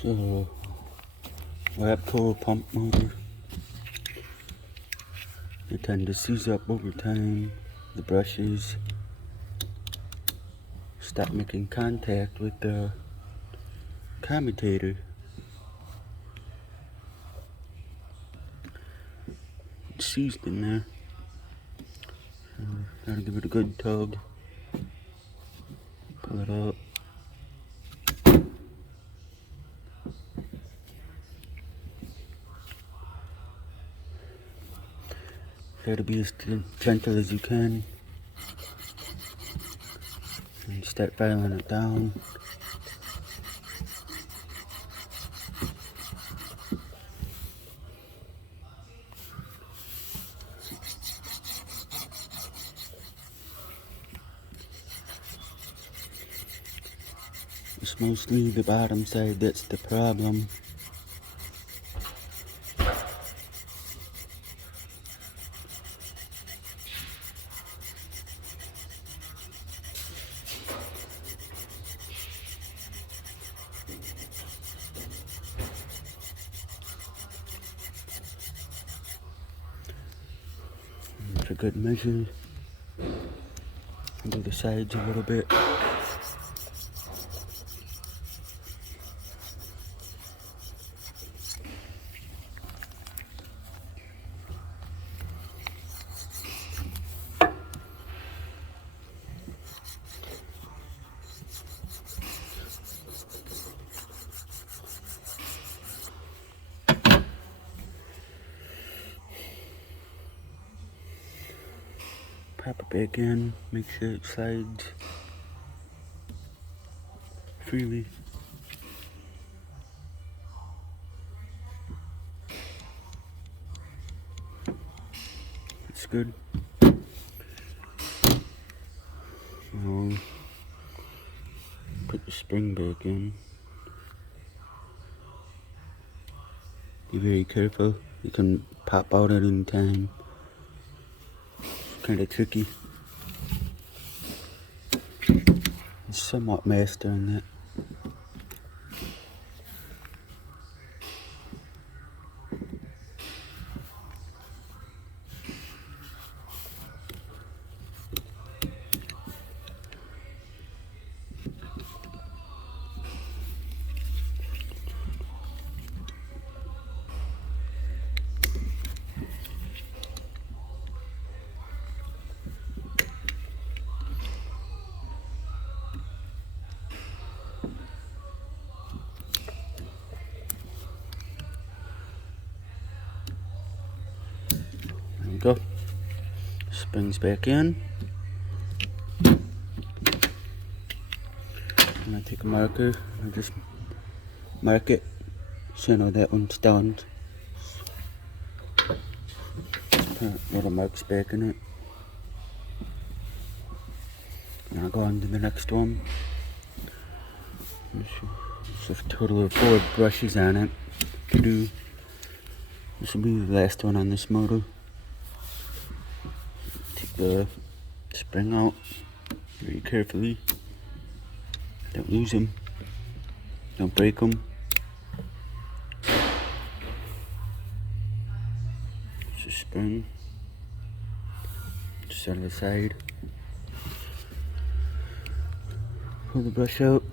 So, Wabco pump motor. They tend to seize up over time. The brushes stop making contact with the commutator. It's seized in there. So, gotta give it a good tug. Pull it out. Try to be as gentle as you can. And start filing it down. It's mostly the bottom side that's the problem. For good measure, do the sides a little bit. Pop it back in, make sure it slides freely. It's good. Now, put the spring back in. Be very careful, it can pop out at any time. Kind of tricky. It's somewhat mastering that. There we go. Springs back in. I'm gonna take a marker and just mark it so you know that one's done. Put little marks back in it. And I'll go on to the next one. There's a total of 4 brushes on it to do. This will be the last one on this motor. Take the spring out very carefully. Don't lose them. Don't break them. It's a spring. Just on the side. Pull the brush out.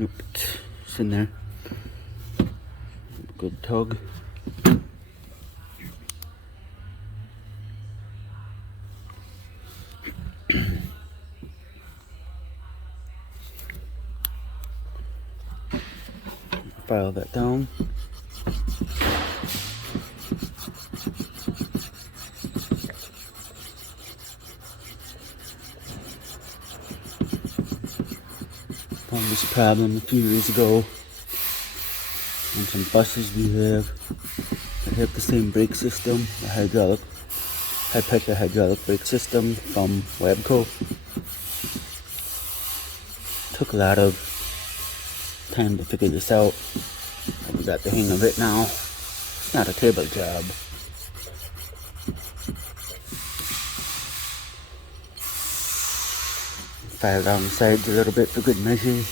Oop, it's in there. Good tug. File that down. Found this problem a few years ago on some buses we have that have the same brake system, a high pressure hydraulic brake system from Wabco. Took a lot of time to figure this out. We got the hang of it now. It's not a table job. File down the sides a little bit for good measure.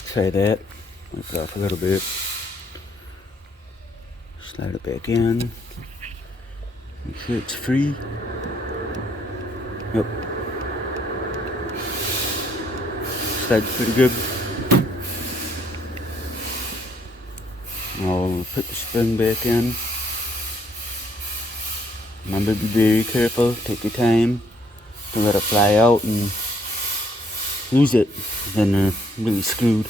Let's try that. Wipe it off a little bit. Slide it back in. Make sure it's free. Yep. Slides pretty good. I'll put the spring back in. Remember, be very careful. Take your time. Don't let it fly out and lose it. Then they're really screwed.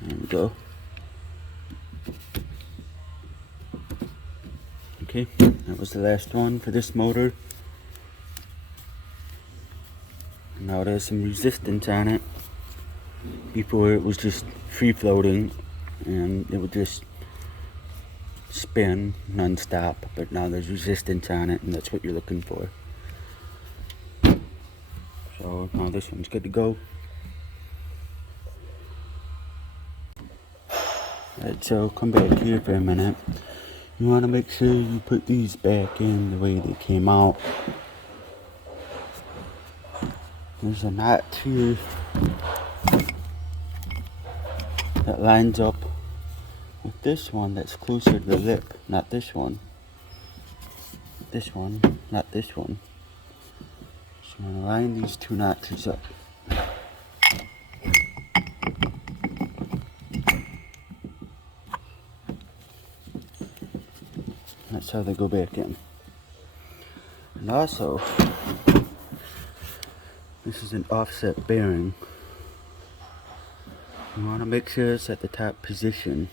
There we go. Okay, that was the last one for this motor. Now there's some resistance on it. Before it was just free floating and it would just spin non-stop, but now there's resistance on it and that's what you're looking for. So now this one's good to go. Alright, so come back here for a minute. You want to make sure you put these back in the way they came out. There's a knot here that lines up with this one that's closer to the lip, not this one. This one, not this one. So I'm going to line these two notches up. That's how they go back in. And also, this is an offset bearing. You want to make sure it's at the top position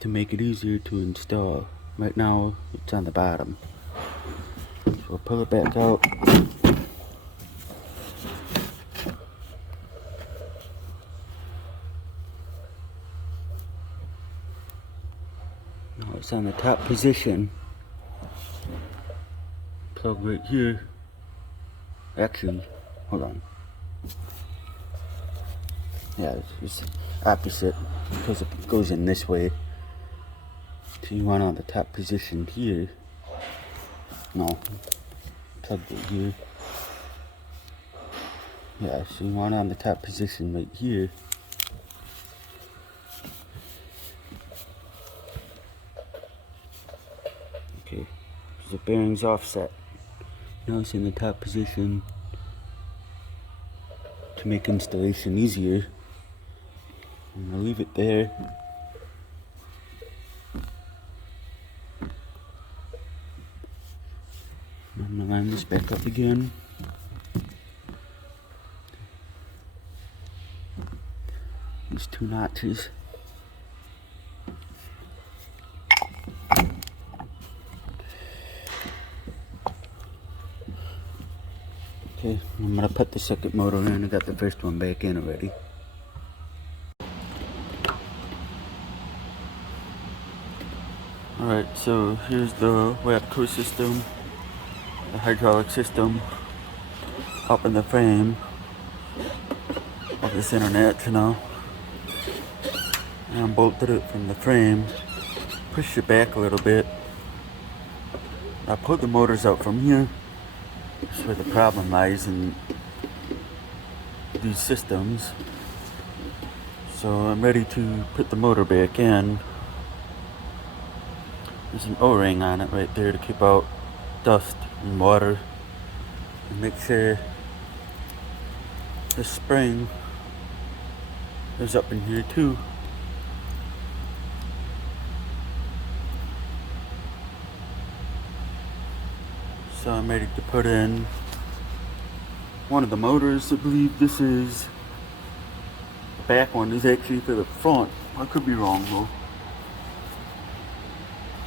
to make it easier to install. Right now, it's on the bottom. So we'll pull it back out. Now it's on the top position. Plug right here. Actually, hold on. Yeah, it's opposite because it goes in this way. So you want on the top position here. No, plug it here. Yeah, so you want on the top position right here. Okay, so the bearing's offset. Now it's in the top position to make installation easier. I'm gonna leave it there. I'm gonna line this back up again. These two notches. Okay, I'm gonna put the second motor in. I got the first one back in already. Alright, so here's the Wabco system, the hydraulic system up in the frame of this internet channel. And I bolted it from the frame, pushed it back a little bit. I pulled the motors out from here. That's where the problem lies in these systems. So I'm ready to put the motor back in. There's an O-ring on it right there to keep out dust and water. And make sure the spring is up in here too. So I'm ready to put in one of the motors. I believe this is the back one is actually for the front. I could be wrong though.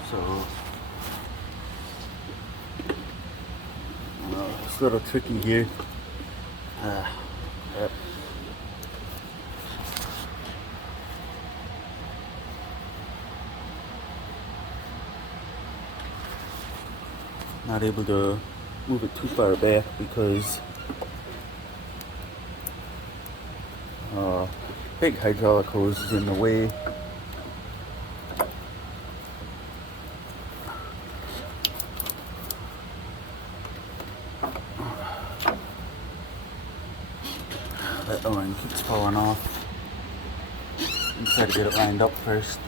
So it's a little tricky here. Yep. not able to move it too far back because big hydraulic hose is in the way. That O-ring keeps falling off. And try to get it lined up first.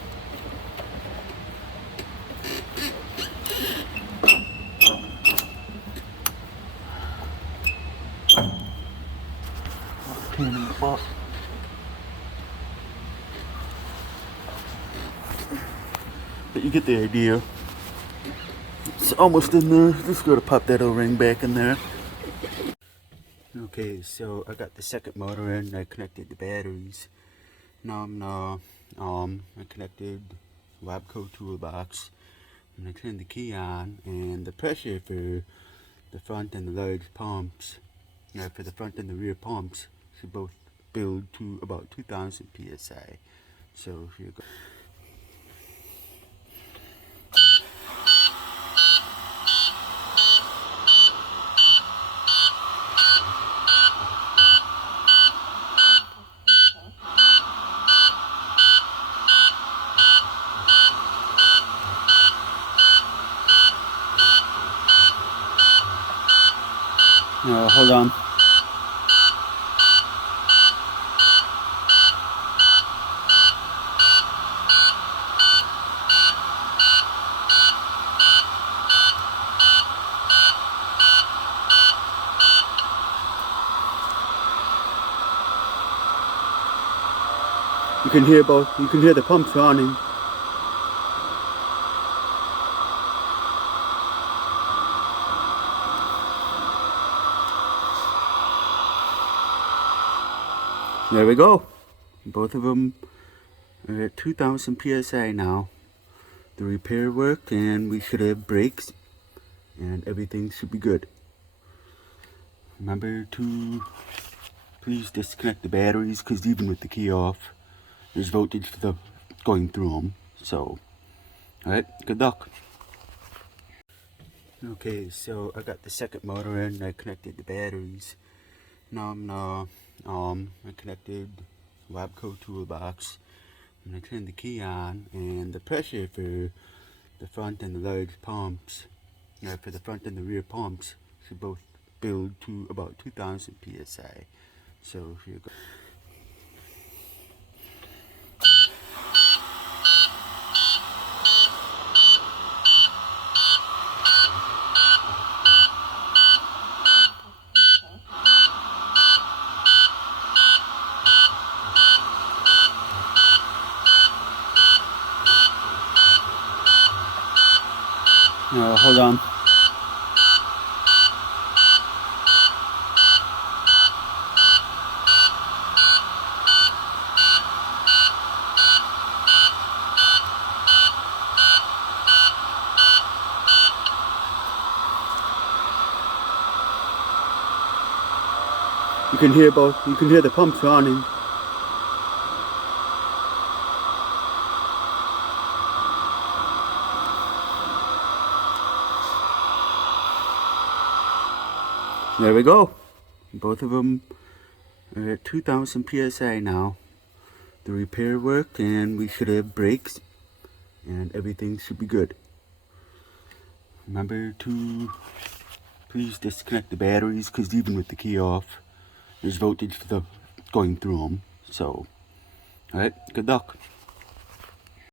Pain in the butt. But you get the idea. It's almost in there. Just gotta pop that O-ring back in there. Okay, so I got the second motor in. I connected the batteries. Now I connected Wabco toolbox, and I turned the key on, and the pressure for the front and the large pumps, for the front and the rear pumps, should both build to about 2,000 psi. So here you go. Hold on. You can hear both. You can hear the pumps running. There we go. Both of them are at 2,000 psi now. The repair worked, and we should have brakes, and everything should be good. Remember to please disconnect the batteries, because even with the key off, there's voltage going through them. So, alright, good luck. Okay, so I got the second motor in. I connected the batteries. Now I connected Wabco toolbox, and I turned the key on, and the pressure for the front and the large pumps, for the front and the rear pumps, should both build to about 2,000 psi. So here you go. Hold on. You can hear both. You can hear the pumps running. There we go. Both of them are at 2,000 psi now. The repair worked, and we should have brakes, and everything should be good. Remember to please disconnect the batteries, because even with the key off, there's voltage going through them. So, alright, good luck.